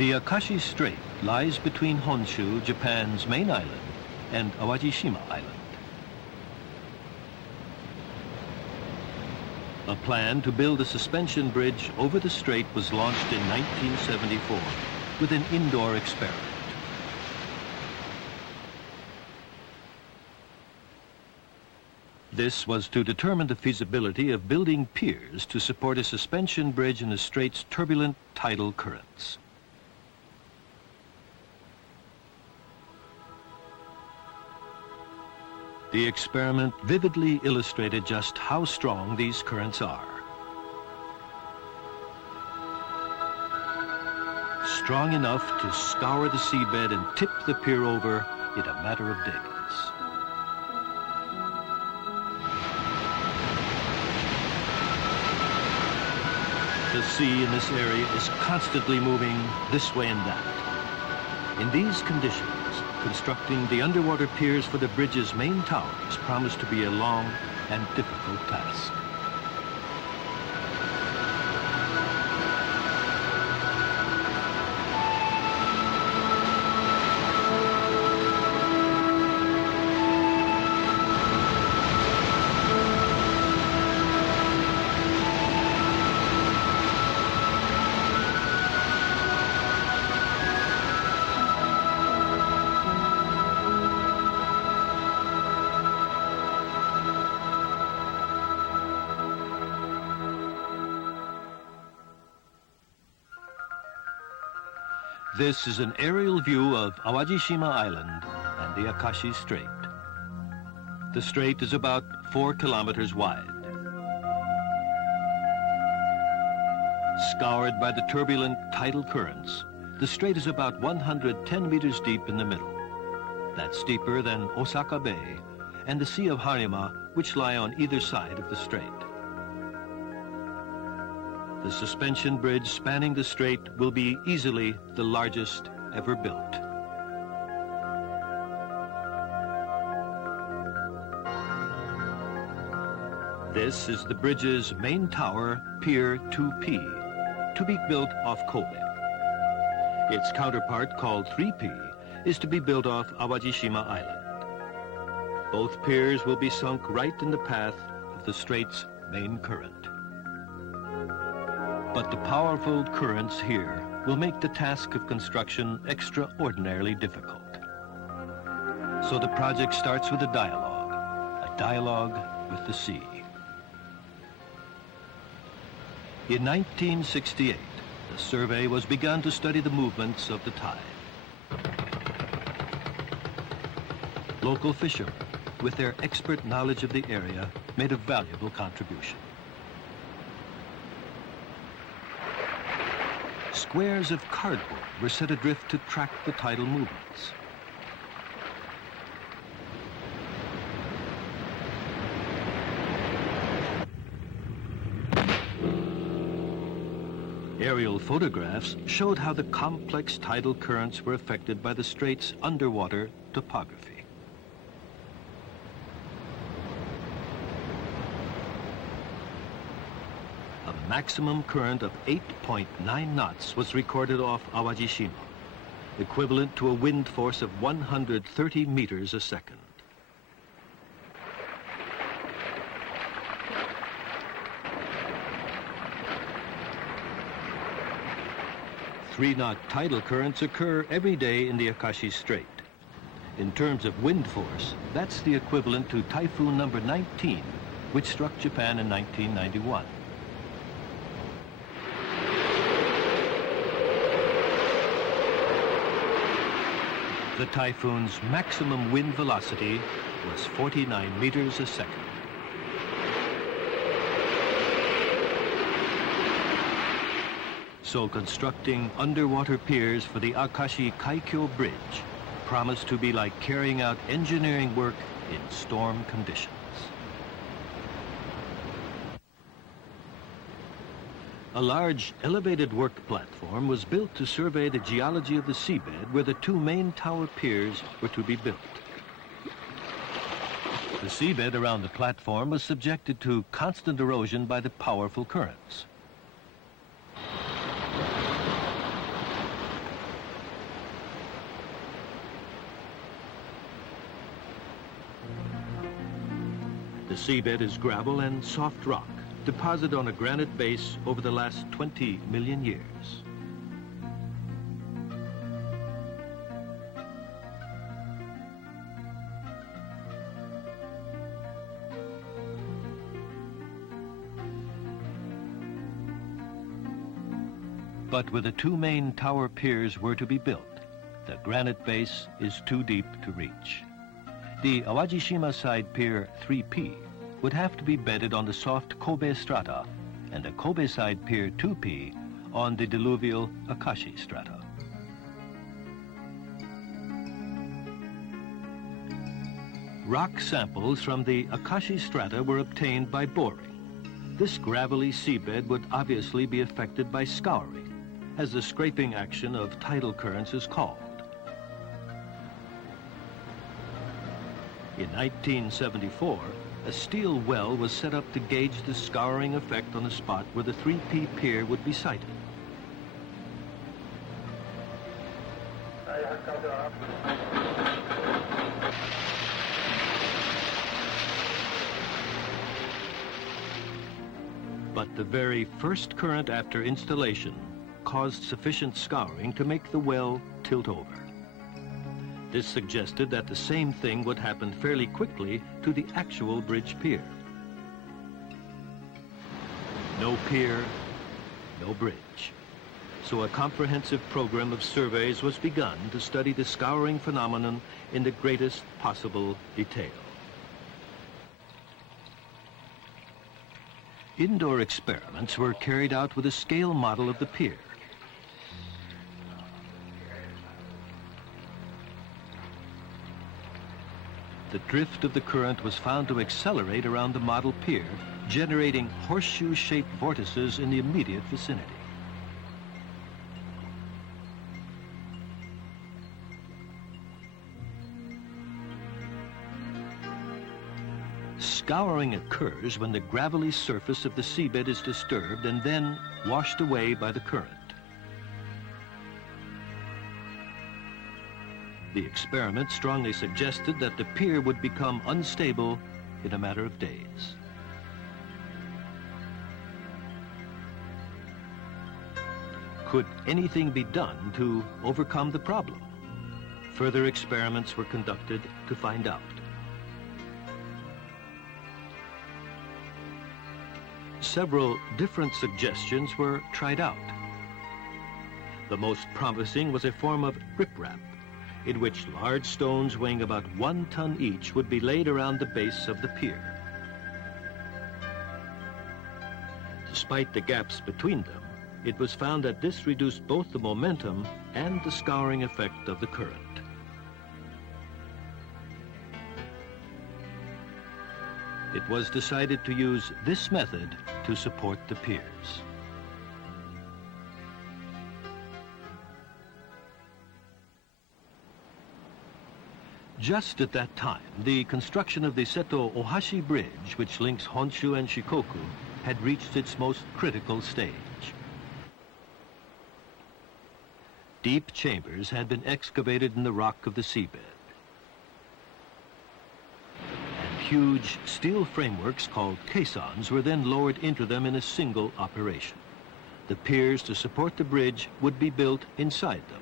The Akashi Strait lies between Honshu, Japan's main island, and Awaji Island. A plan to build a suspension bridge over the strait was launched in 1974 with an indoor experiment. This was to determine the feasibility of building piers to support a suspension bridge in the strait's turbulent tidal currents. The experiment vividly illustrated just how strong these currents are. Strong enough to scour the seabed and tip the pier over in a matter of days. The sea in this area is constantly moving this way and that. In these conditions, constructing the underwater piers for the bridge's main towers promised to be a long and difficult task. This is an aerial view of Awaji Island and the Akashi Strait. The strait is about 4 kilometers wide. Scoured by the turbulent tidal currents, the strait is about 110 meters deep in the middle. That's deeper than Osaka Bay and the Sea of Harima, which lie on either side of the strait. The suspension bridge spanning the strait will be easily the largest ever built. This is the bridge's main tower, Pier 2P, to be built off Kobe. Its counterpart, called 3P, is to be built off Awaji Island. Both piers will be sunk right in the path of the strait's main current. But the powerful currents here will make the task of construction extraordinarily difficult. So the project starts with a dialogue with the sea. In 1968, a survey was begun to study the movements of the tide. Local fishermen, with their expert knowledge of the area, made a valuable contribution. Squares of cardboard were set adrift to track the tidal movements. Aerial photographs showed how the complex tidal currents were affected by the strait's underwater topography. A maximum current of 8.9 knots was recorded off Awaji, equivalent to a wind force of 130 meters a second. Three-knot tidal currents occur every day in the Akashi Strait. In terms of wind force, that's the equivalent to Typhoon number 19, which struck Japan in 1991. The typhoon's maximum wind velocity was 49 meters a second. So constructing underwater piers for the Akashi Kaikyo Bridge promised to be like carrying out engineering work in storm conditions. A large elevated work platform was built to survey the geology of the seabed where the two main tower piers were to be built. The seabed around the platform was subjected to constant erosion by the powerful currents. seabed is gravel and soft rock, deposited on a granite base over the last 20 million years. But where the two main tower piers were to be built, the granite base is too deep to reach. The Awaji side Pier 3P would have to be bedded on the soft Kobe strata, and the Kobe side Pier 2P on the diluvial Akashi strata. Rock samples from the Akashi strata were obtained by boring. This gravelly seabed would obviously be affected by scouring, as the scraping action of tidal currents is called. In 1974, a steel well was set up to gauge the scouring effect on the spot where the 3P pier would be sited. But the very first current after installation caused sufficient scouring to make the well tilt over. This suggested that the same thing would happen fairly quickly to the actual bridge pier. No pier, no bridge. So a comprehensive program of surveys was begun to study the scouring phenomenon in the greatest possible detail. Indoor experiments were carried out with a scale model of the pier. The drift of the current was found to accelerate around the model pier, generating horseshoe-shaped vortices in the immediate vicinity. Scouring occurs when the gravelly surface of the seabed is disturbed and then washed away by the current. The experiment strongly suggested that the pier would become unstable in a matter of days. Could anything be done to overcome the problem? Further experiments were conducted to find out. Several different suggestions were tried out. The most promising was a form of riprap, in which large stones weighing about 1 ton each would be laid around the base of the pier. Despite the gaps between them, it was found that this reduced both the momentum and the scouring effect of the current. It was decided to use this method to support the piers. Just at that time, the construction of the Seto Ohashi Bridge, which links Honshu and Shikoku, had reached its most critical stage. Deep chambers had been excavated in the rock of the seabed. And huge steel frameworks called caissons were then lowered into them in a single operation. The piers to support the bridge would be built inside them.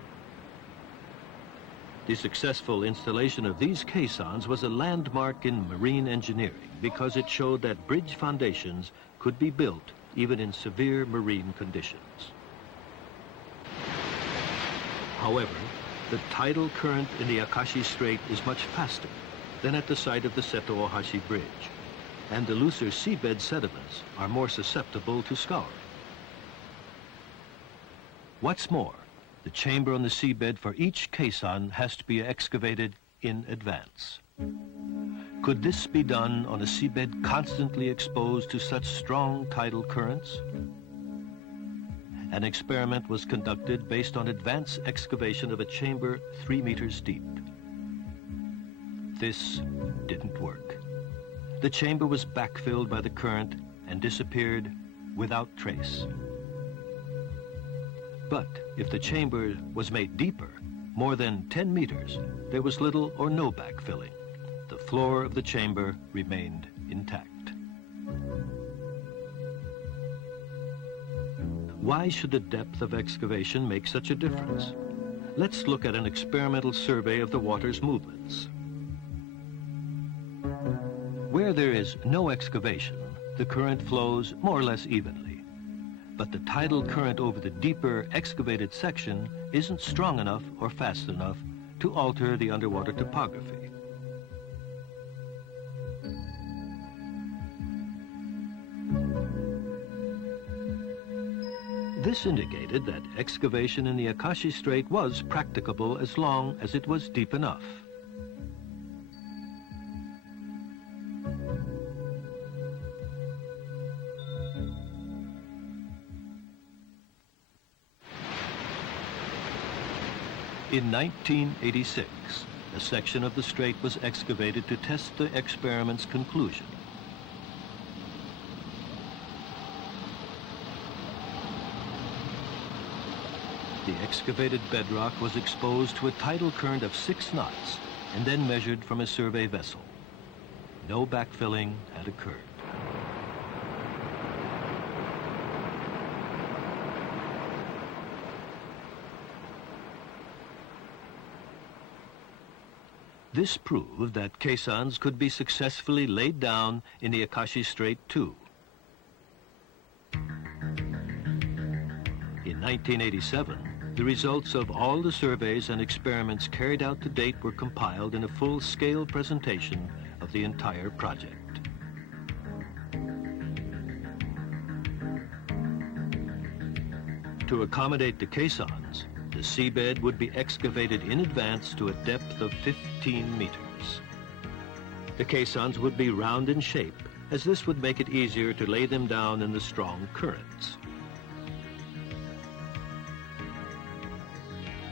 The successful installation of these caissons was a landmark in marine engineering because it showed that bridge foundations could be built even in severe marine conditions. However, the tidal current in the Akashi Strait is much faster than at the site of the Seto Ohashi Bridge, and the looser seabed sediments are more susceptible to scouring. What's more, the chamber on the seabed for each caisson has to be excavated in advance. Could this be done on a seabed constantly exposed to such strong tidal currents? An experiment was conducted based on advanced excavation of a chamber 3 meters deep. This didn't work. The chamber was backfilled by the current and disappeared without trace. But if the chamber was made deeper, more than 10 meters, there was little or no backfilling. The floor of the chamber remained intact. Why should the depth of excavation make such a difference? Let's look at an experimental survey of the water's movements. Where there is no excavation, the current flows more or less evenly. But the tidal current over the deeper excavated section isn't strong enough or fast enough to alter the underwater topography. This indicated that excavation in the Akashi Strait was practicable as long as it was deep enough. In 1986, a section of the strait was excavated to test the experiment's conclusion. The excavated bedrock was exposed to a tidal current of 6 knots and then measured from a survey vessel. No backfilling had occurred. This proved that caissons could be successfully laid down in the Akashi Strait too. In 1987, the results of all the surveys and experiments carried out to date were compiled in a full-scale presentation of the entire project. To accommodate the caissons, the seabed would be excavated in advance to a depth of 15 meters. The caissons would be round in shape, as this would make it easier to lay them down in the strong currents.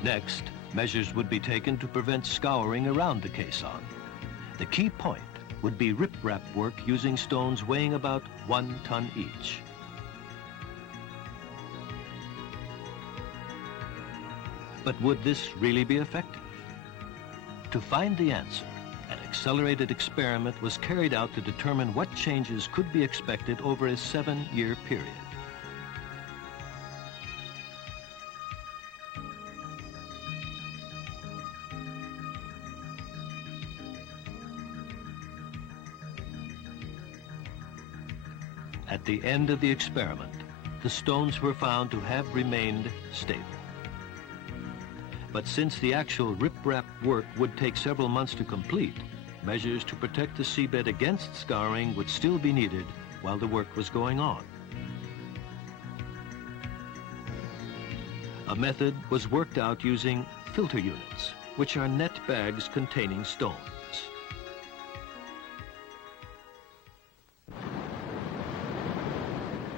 Next, measures would be taken to prevent scouring around the caisson. The key point would be riprap work using stones weighing about 1 ton each. But would this really be effective? To find the answer, an accelerated experiment was carried out to determine what changes could be expected over a 7-year period. At the end of the experiment, the stones were found to have remained stable. But since the actual riprap work would take several months to complete, measures to protect the seabed against scouring would still be needed while the work was going on. A method was worked out using filter units, which are net bags containing stones.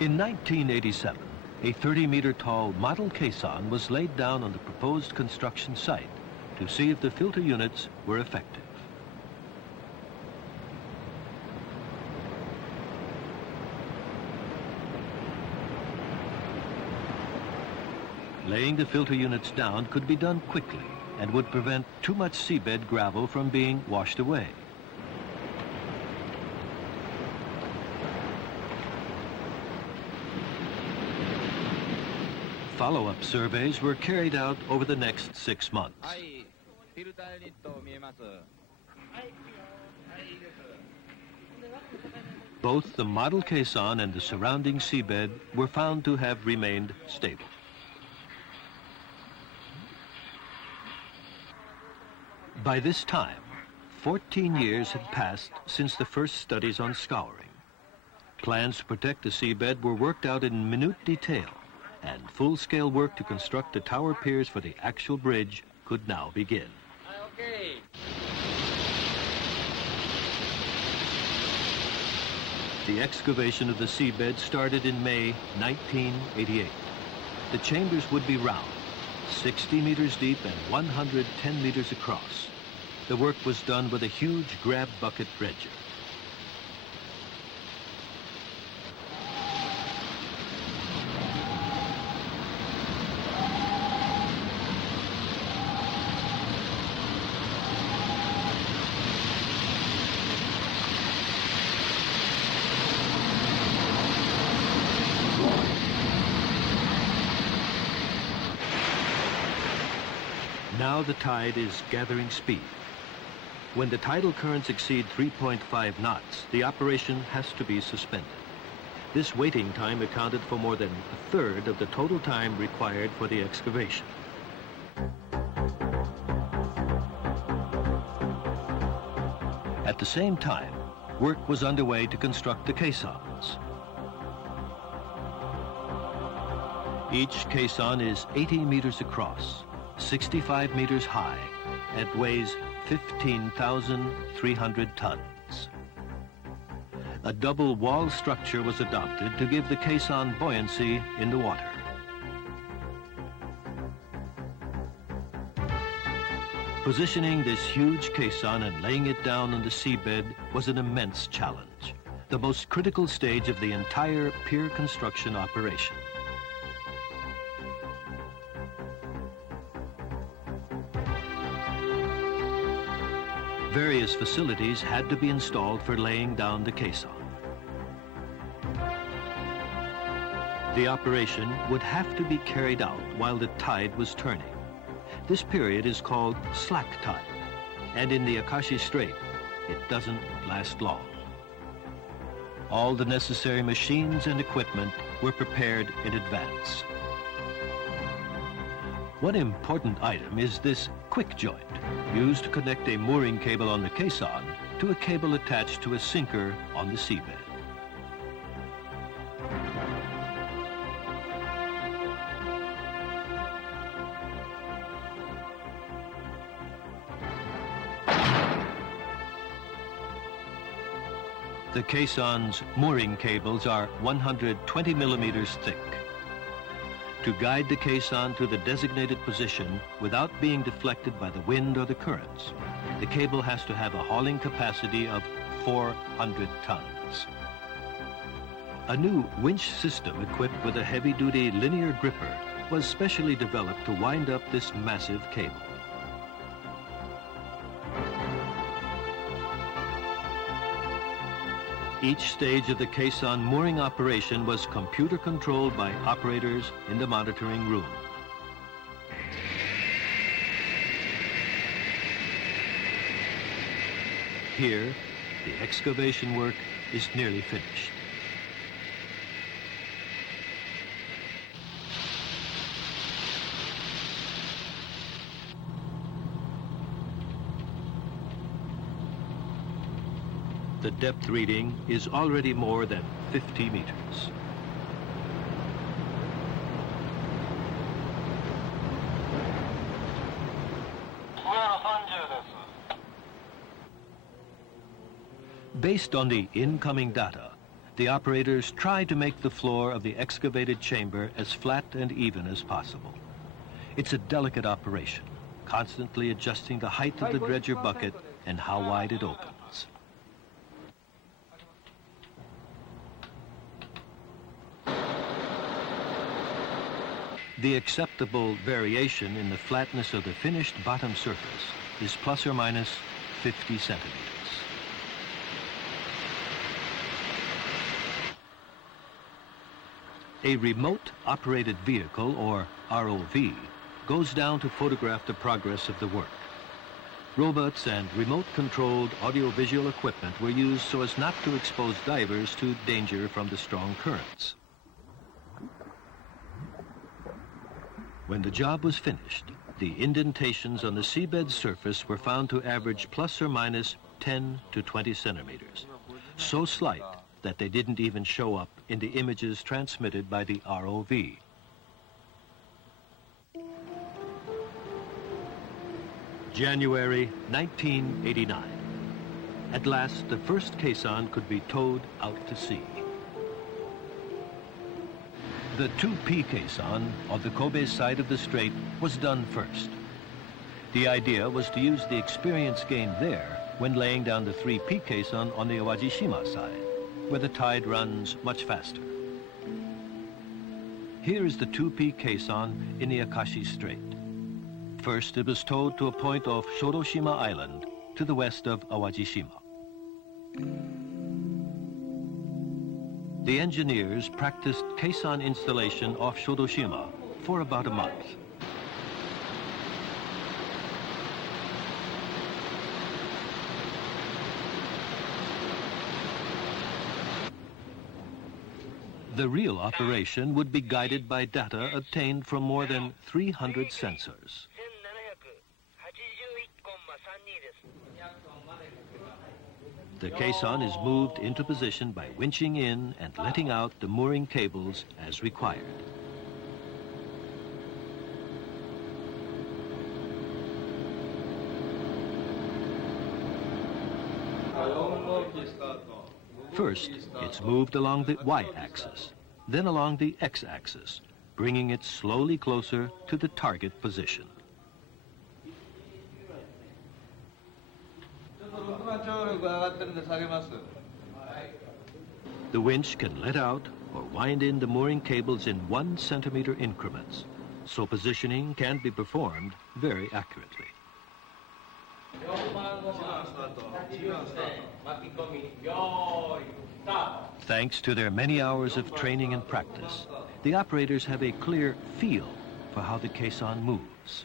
In 1987, a 30-meter tall model caisson was laid down on the proposed construction site to see if the filter units were effective. Laying the filter units down could be done quickly and would prevent too much seabed gravel from being washed away. Follow-up surveys were carried out over the next 6 months. Both the model caisson and the surrounding seabed were found to have remained stable. By this time, 14 years had passed since the first studies on scouring. Plans to protect the seabed were worked out in minute detail, and full-scale work to construct the tower piers for the actual bridge could now begin. Okay. The excavation of the seabed started in May 1988. The chambers would be round, 60 meters deep and 110 meters across. The work was done with a huge grab bucket dredger. Now the tide is gathering speed. When the tidal currents exceed 3.5 knots, the operation has to be suspended. This waiting time accounted for more than a third of the total time required for the excavation. At the same time, work was underway to construct the caissons. Each caisson is 80 meters across, 65 meters high, and weighs 15,300 tons. A double wall structure was adopted to give the caisson buoyancy in the water. Positioning this huge caisson and laying it down on the seabed was an immense challenge, the most critical stage of the entire pier construction operation. Various facilities had to be installed for laying down the caisson. The operation would have to be carried out while the tide was turning. This period is called slack tide, and in the Akashi Strait, it doesn't last long. All the necessary machines and equipment were prepared in advance. One important item is this quick joint, used to connect a mooring cable on the caisson to a cable attached to a sinker on the seabed. The caisson's mooring cables are 120 millimeters thick. To guide the caisson to the designated position without being deflected by the wind or the currents, the cable has to have a hauling capacity of 400 tons. A new winch system equipped with a heavy-duty linear gripper was specially developed to wind up this massive cable. Each stage of the caisson mooring operation was computer-controlled by operators in the monitoring room. Here, the excavation work is nearly finished. The depth reading is already more than 50 meters. Based on the incoming data, the operators try to make the floor of the excavated chamber as flat and even as possible. It's a delicate operation, constantly adjusting the height of the dredger bucket and how wide it opens. The acceptable variation in the flatness of the finished bottom surface is plus or minus 50 centimeters. A remote-operated vehicle, or ROV, goes down to photograph the progress of the work. Robots and remote-controlled audiovisual equipment were used so as not to expose divers to danger from the strong currents. When the job was finished, the indentations on the seabed surface were found to average plus or minus 10 to 20 centimeters, so slight that they didn't even show up in the images transmitted by the ROV. January 1989. At last, the first caisson could be towed out to sea. The 2P caisson on the Kobe side of the strait was done first. The idea was to use the experience gained there when laying down the 3P caisson on the Awaji side, where the tide runs much faster. Here is the 2P caisson in the Akashi Strait. First, it was towed to a point off Shoroshima Island to the west of Awaji. The engineers practiced caisson installation off Shoroshima for about a month. The real operation would be guided by data obtained from more than 300 sensors. The caisson is moved into position by winching in and letting out the mooring cables as required. First, it's moved along the y-axis, then along the x-axis, bringing it slowly closer to the target position. The winch can let out or wind in the mooring cables in 1 centimeter increments, so positioning can be performed very accurately. Thanks to their many hours of training and practice, the operators have a clear feel for how the caisson moves.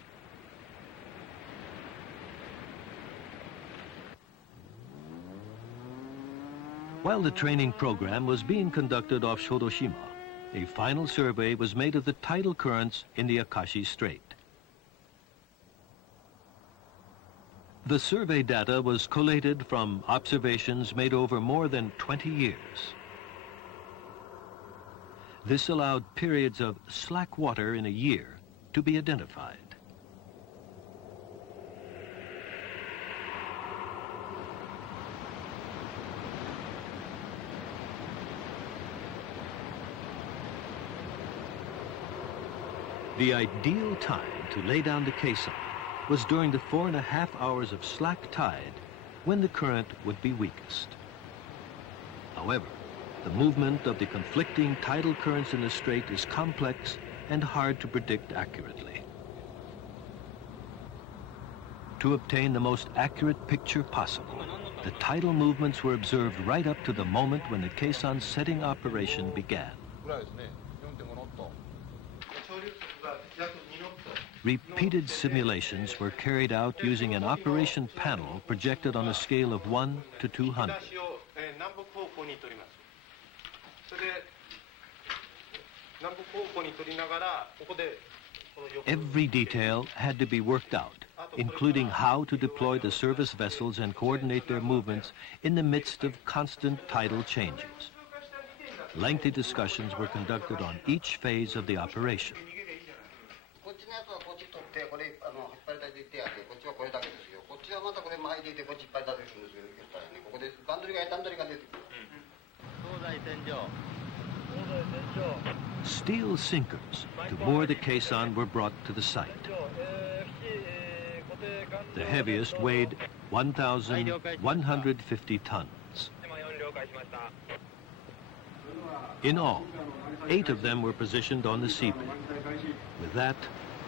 While the training program was being conducted off Shodoshima, a final survey was made of the tidal currents in the Akashi Strait. The survey data was collated from observations made over more than 20 years. This allowed periods of slack water in a year to be identified. The ideal time to lay down the caisson was during the 4.5 hours of slack tide, when the current would be weakest. However, the movement of the conflicting tidal currents in the strait is complex and hard to predict accurately. To obtain the most accurate picture possible, the tidal movements were observed right up to the moment when the caisson's setting operation began. Repeated simulations were carried out using an operation panel projected on a scale of 1 to 200. Every detail had to be worked out, including how to deploy the service vessels and coordinate their movements in the midst of constant tidal changes. Lengthy discussions were conducted on each phase of the operation. Steel sinkers to moor the caisson were brought to the site. The heaviest weighed 1,150 tons. In all, 8 of them were positioned on the seabed. With that,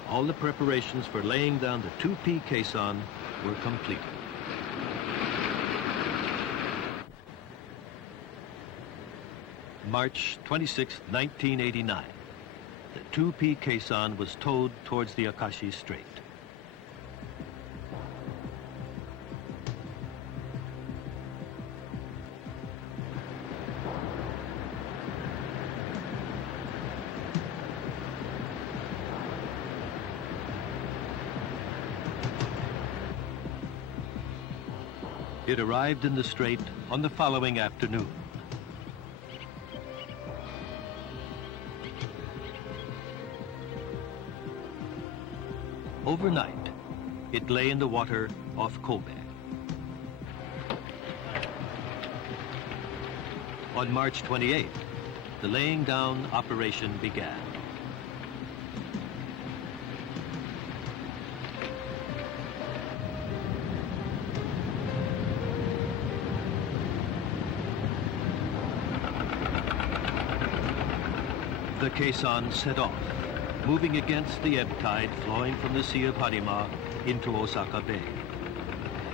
all the preparations for laying down the 2P caisson were completed. March 26, 1989. The 2P caisson was towed towards the Akashi Strait. It arrived in the strait on the following afternoon. Overnight, it lay in the water off Kobe. On March 28th, the laying down operation began. The caisson set off, moving against the ebb tide flowing from the Sea of Harima into Osaka Bay.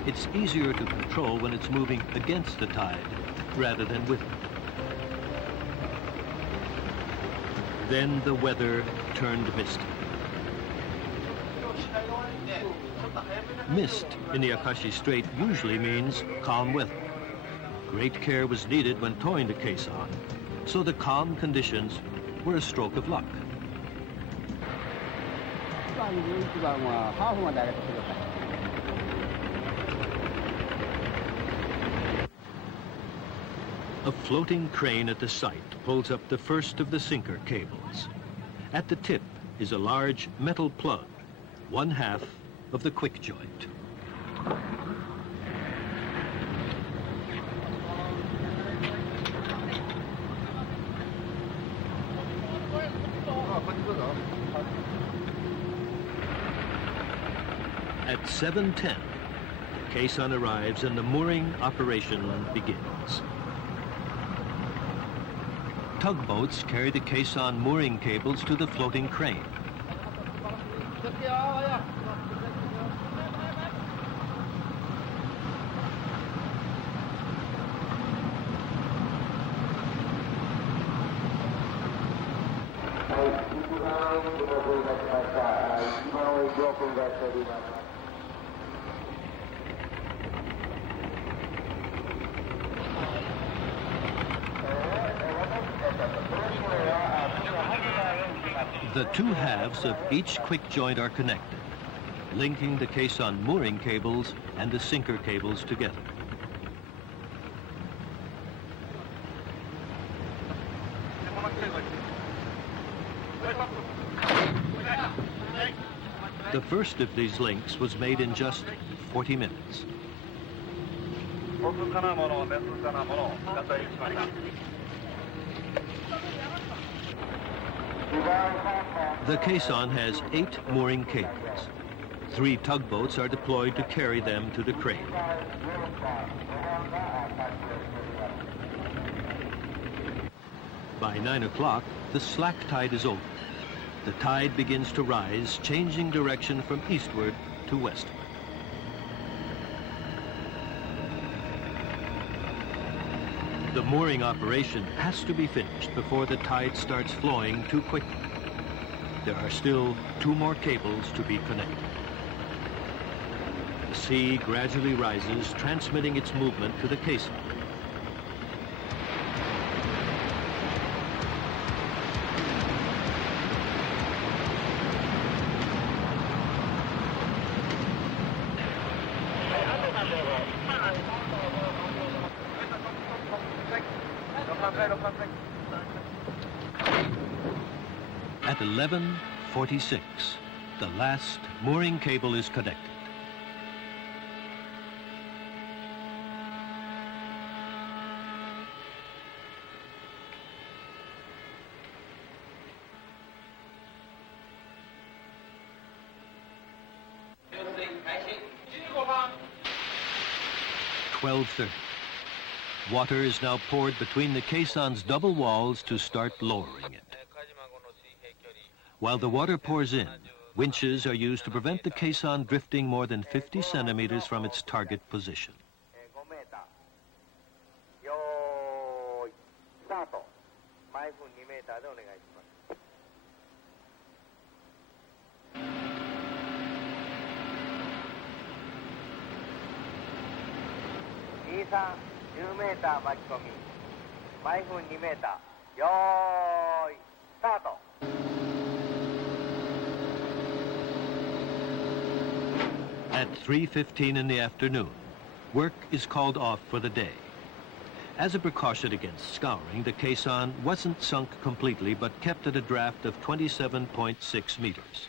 It's easier to control when it's moving against the tide rather than with it. Then the weather turned misty. Mist in the Akashi Strait usually means calm weather. Great care was needed when towing the caisson, so the calm conditions were a stroke of luck. A floating crane at the site pulls up the first of the sinker cables. At the tip is a large metal plug, 1/2 of the quick joint. At 7:10, the Caisson arrives and the mooring operation begins. Tugboats carry the Caisson mooring cables to the floating crane. The two halves of each quick joint are connected, linking the Caisson mooring cables and the sinker cables together. The first of these links was made in just 40 minutes. The Caisson has 8 mooring cables. 3 tugboats are deployed to carry them to the crane. By 9 o'clock, the slack tide is over. The tide begins to rise, changing direction from eastward to westward. The mooring operation has to be finished before the tide starts flowing too quickly. There are still 2 more cables to be connected. The sea gradually rises, transmitting its movement to the Caisson. At 11:46, the last mooring cable is connected. "12:30. Water is now poured between the Caisson's double walls to start lowering it. While the water pours in, winches are used to prevent the Caisson drifting more than 50 centimeters from its target position. At 3:15 in the afternoon, work is called off for the day. As a precaution against scouring, the Caisson wasn't sunk completely, but kept at a draft of 27.6 meters.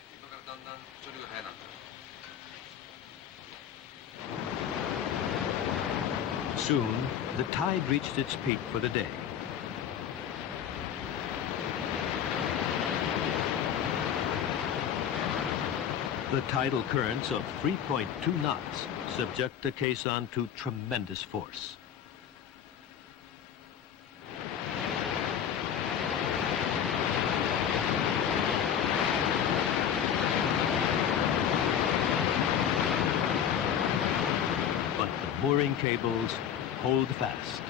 Soon, the tide reached its peak for the day. The tidal currents of 3.2 knots subject the Caisson to tremendous force. But the mooring cables hold fast.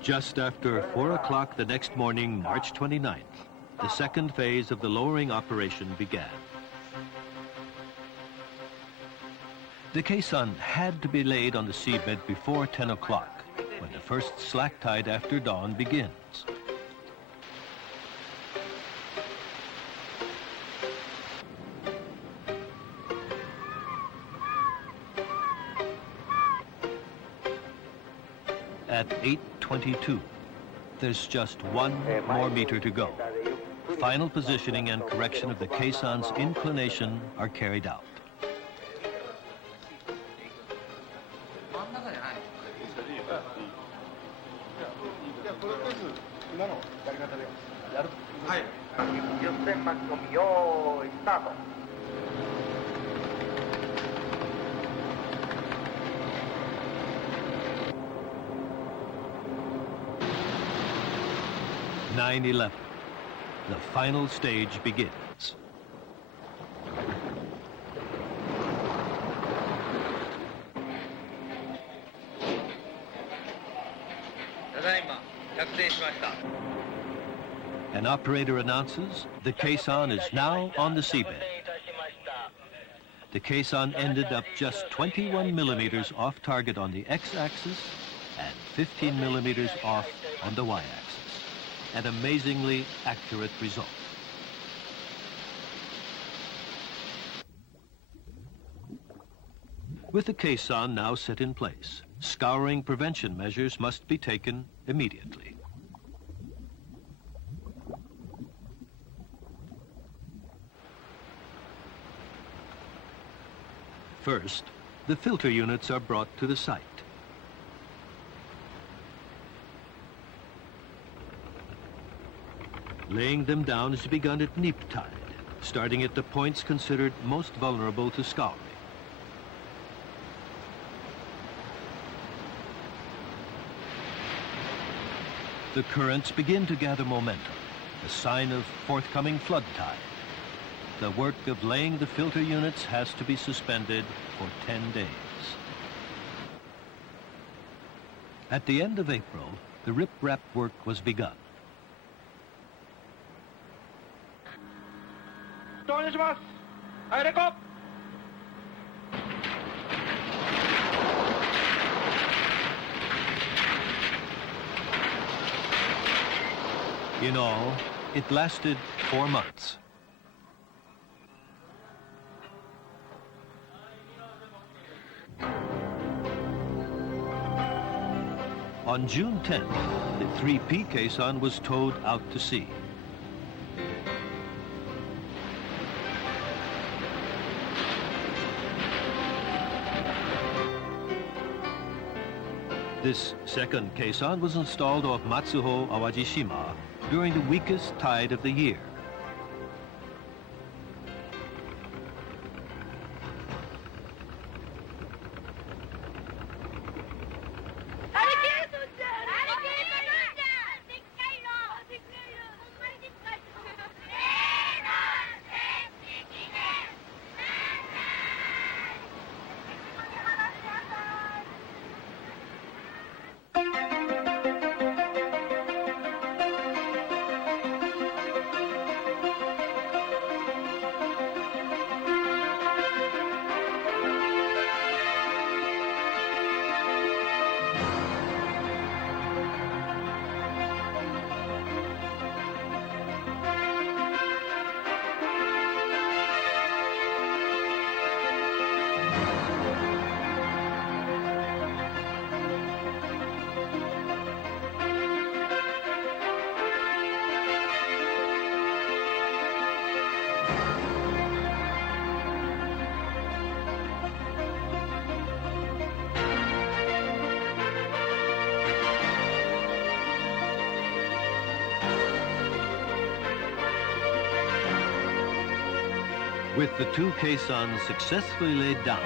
Just after 4 o'clock the next morning, March 29th, the second phase of the lowering operation began. The Caisson had to be laid on the seabed before 10 o'clock, when the first slack tide after dawn begins. At 8:22, there's just one more meter to go. Final positioning and correction of the Caisson's inclination are carried out. (9:11). The final stage begins. An operator announces the Caisson is now on the seabed. The Caisson ended up just 21 millimeters off target on the x-axis and 15 millimeters off on the y-axis. An amazingly accurate result. With the Caisson now set in place, scouring prevention measures must be taken immediately. First, the filter units are brought to the site. Laying them down is begun at neap tide, starting at the points considered most vulnerable to scouring. The currents begin to gather momentum, a sign of forthcoming flood tide. The work of laying the filter units has to be suspended for 10 days. At the end of April, the rip-rap work was begun. In all, it lasted 4 months. On June 10th, the 3P Caisson was towed out to sea. This second Caisson was installed off Matsuho Awajishima during the weakest tide of the year. With the 2 caissons successfully laid down,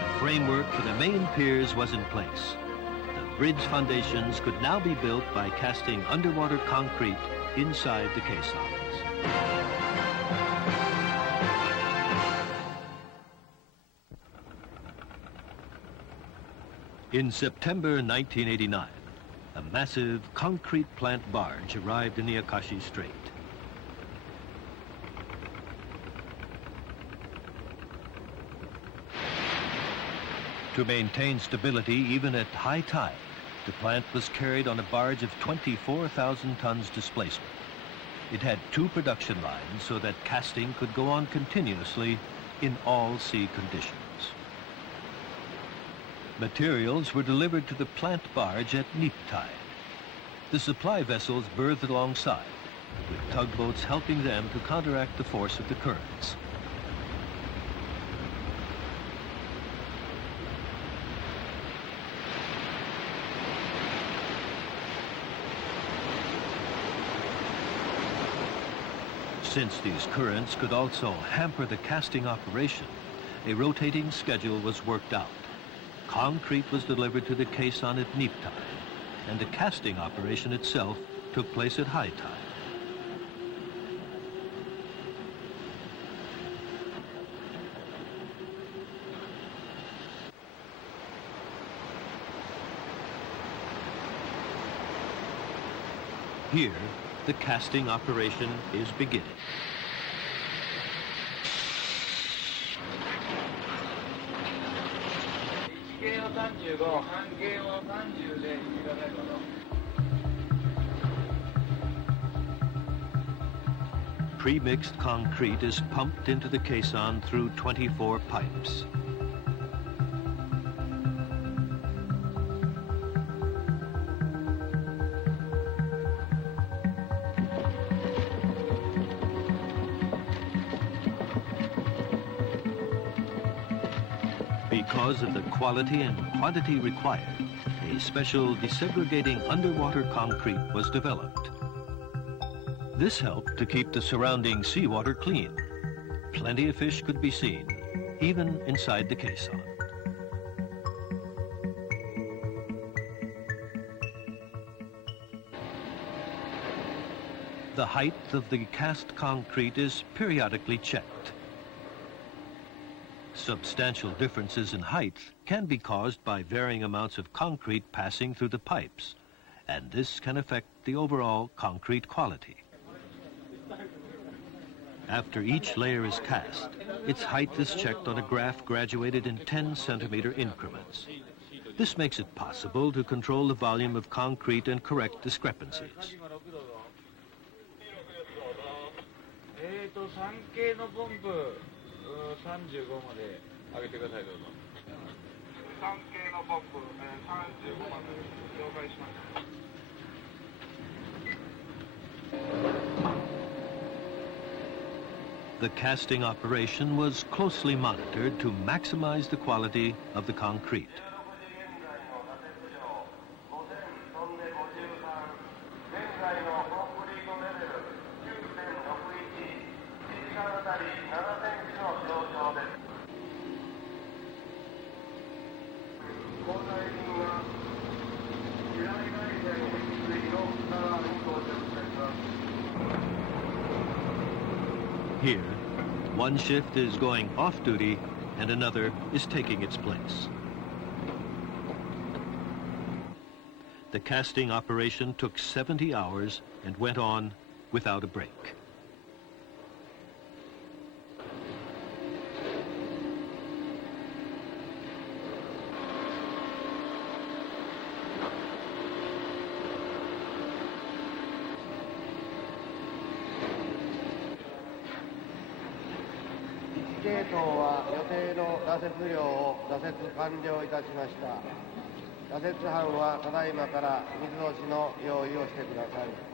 the framework for the main piers was in place. The bridge foundations could now be built by casting underwater concrete inside the caissons. In September 1989, a massive concrete plant barge arrived in the Akashi Strait. To maintain stability even at high tide, the plant was carried on a barge of 24,000 tons displacement. It had 2 production lines so that casting could go on continuously in all sea conditions. Materials were delivered to the plant barge at neap tide. The supply vessels berthed alongside, with tugboats helping them to counteract the force of the currents. Since these currents could also hamper the casting operation, a rotating schedule was worked out. Concrete was delivered to the Caisson at neap tide, and the casting operation itself took place at high tide. Here, the casting operation is beginning. Pre-mixed concrete is pumped into the caisson through 24 pipes. Because of the quality and quantity required, a special desegregating underwater concrete was developed. This helped to keep the surrounding seawater clean. Plenty of fish could be seen, even inside the caisson. The height of the cast concrete is periodically checked. Substantial differences in height can be caused by varying amounts of concrete passing through the pipes, and this can affect the overall concrete quality. After each layer is cast, its height is checked on a graph graduated in 10-centimeter increments. This makes it possible to control the volume of concrete and correct discrepancies. The casting operation was closely monitored to maximize the quality of the concrete. Here, one shift is going off duty and another is taking its place. The casting operation took 70 hours and went on without a break.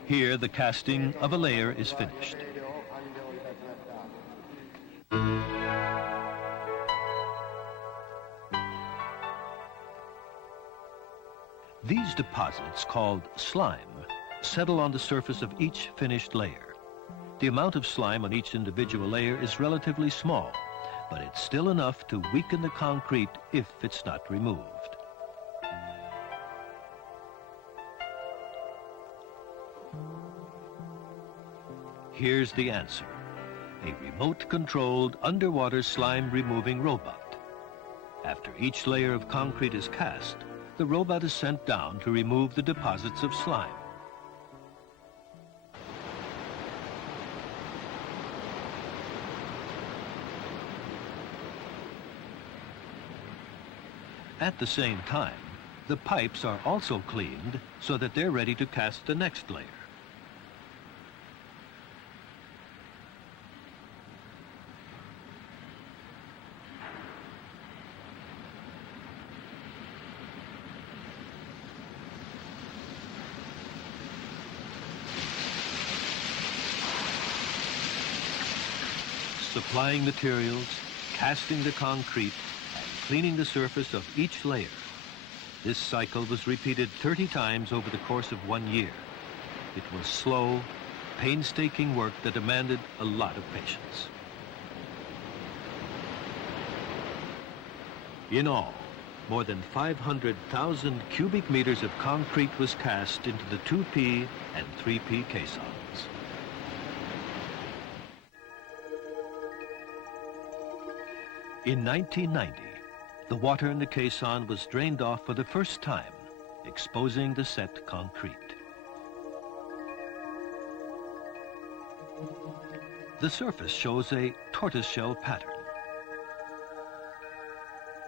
Here, the casting of a layer is finished. These deposits, called slime, settle on the surface of each finished layer. The amount of slime on each individual layer is relatively small, but it's still enough to weaken the concrete if it's not removed. Here's the answer: a remote-controlled underwater slime-removing robot. After each layer of concrete is cast, the robot is sent down to remove the deposits of slime. At the same time, the pipes are also cleaned so that they're ready to cast the next layer. Supplying materials, casting the concrete, and cleaning the surface of each layer. This cycle was repeated 30 times over the course of 1 year. It was slow, painstaking work that demanded a lot of patience. In all, more than 500,000 cubic meters of concrete was cast into the 2P and 3P caissons. In 1990, the water in the caisson was drained off for the first time, exposing the set concrete. The surface shows a tortoiseshell pattern.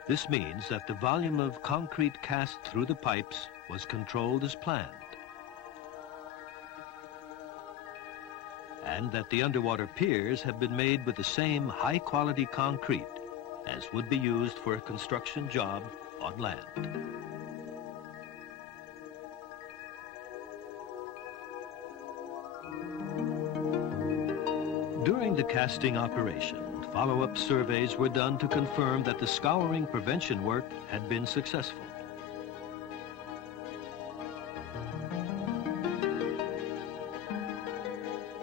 This means that the volume of concrete cast through the pipes was controlled as planned, and that the underwater piers have been made with the same high-quality concrete as would be used for a construction job on land. During the casting operation, follow-up surveys were done to confirm that the scouring prevention work had been successful.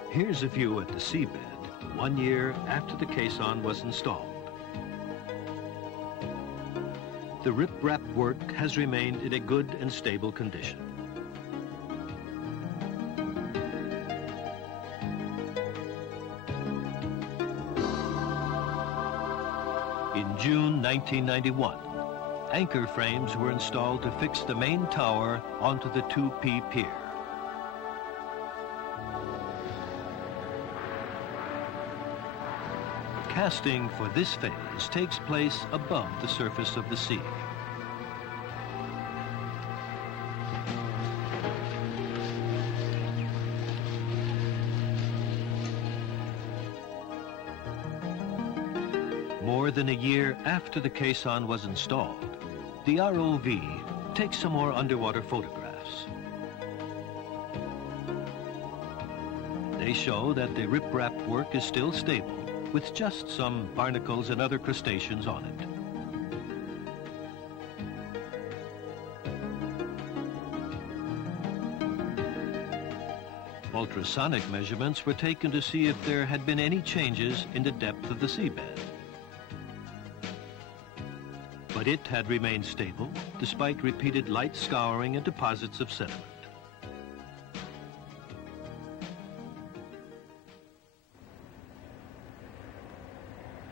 Here's a view at the seabed 1 year after the caisson was installed. The riprap work has remained in a good and stable condition. In June 1991, anchor frames were installed to fix the main tower onto the 2P pier. Casting for this phase takes place above the surface of the sea. More than a year after the caisson was installed, the ROV takes some more underwater photographs. They show that the riprap work is still stable, with just some barnacles and other crustaceans on it. Ultrasonic measurements were taken to see if there had been any changes in the depth of the seabed. But it had remained stable despite repeated light scouring and deposits of sediment.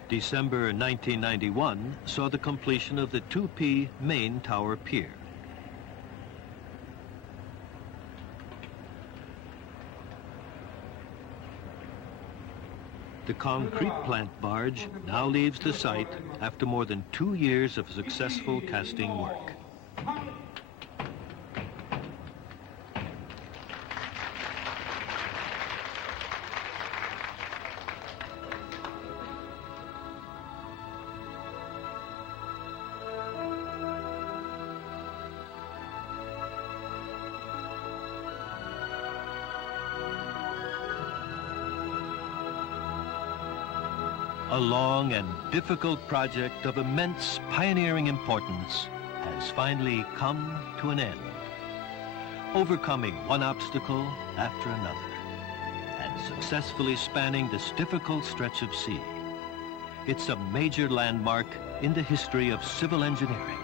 December 1991 saw the completion of the 2P main tower pier. The concrete plant barge now leaves the site after more than 2 years of successful casting work. A long and difficult project of immense pioneering importance has finally come to an end, overcoming one obstacle after another, and successfully spanning this difficult stretch of sea. It's a major landmark in the history of civil engineering.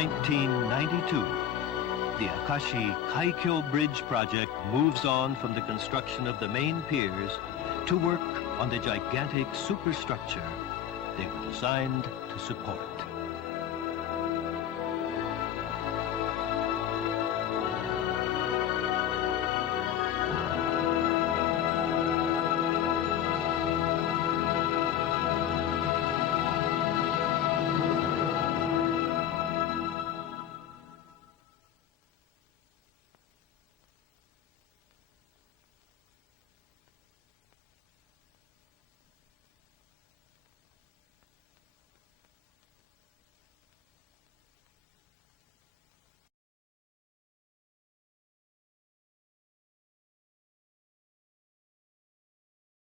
1992, the Akashi Kaikyo Bridge project moves on from the construction of the main piers to work on the gigantic superstructure they were designed to support.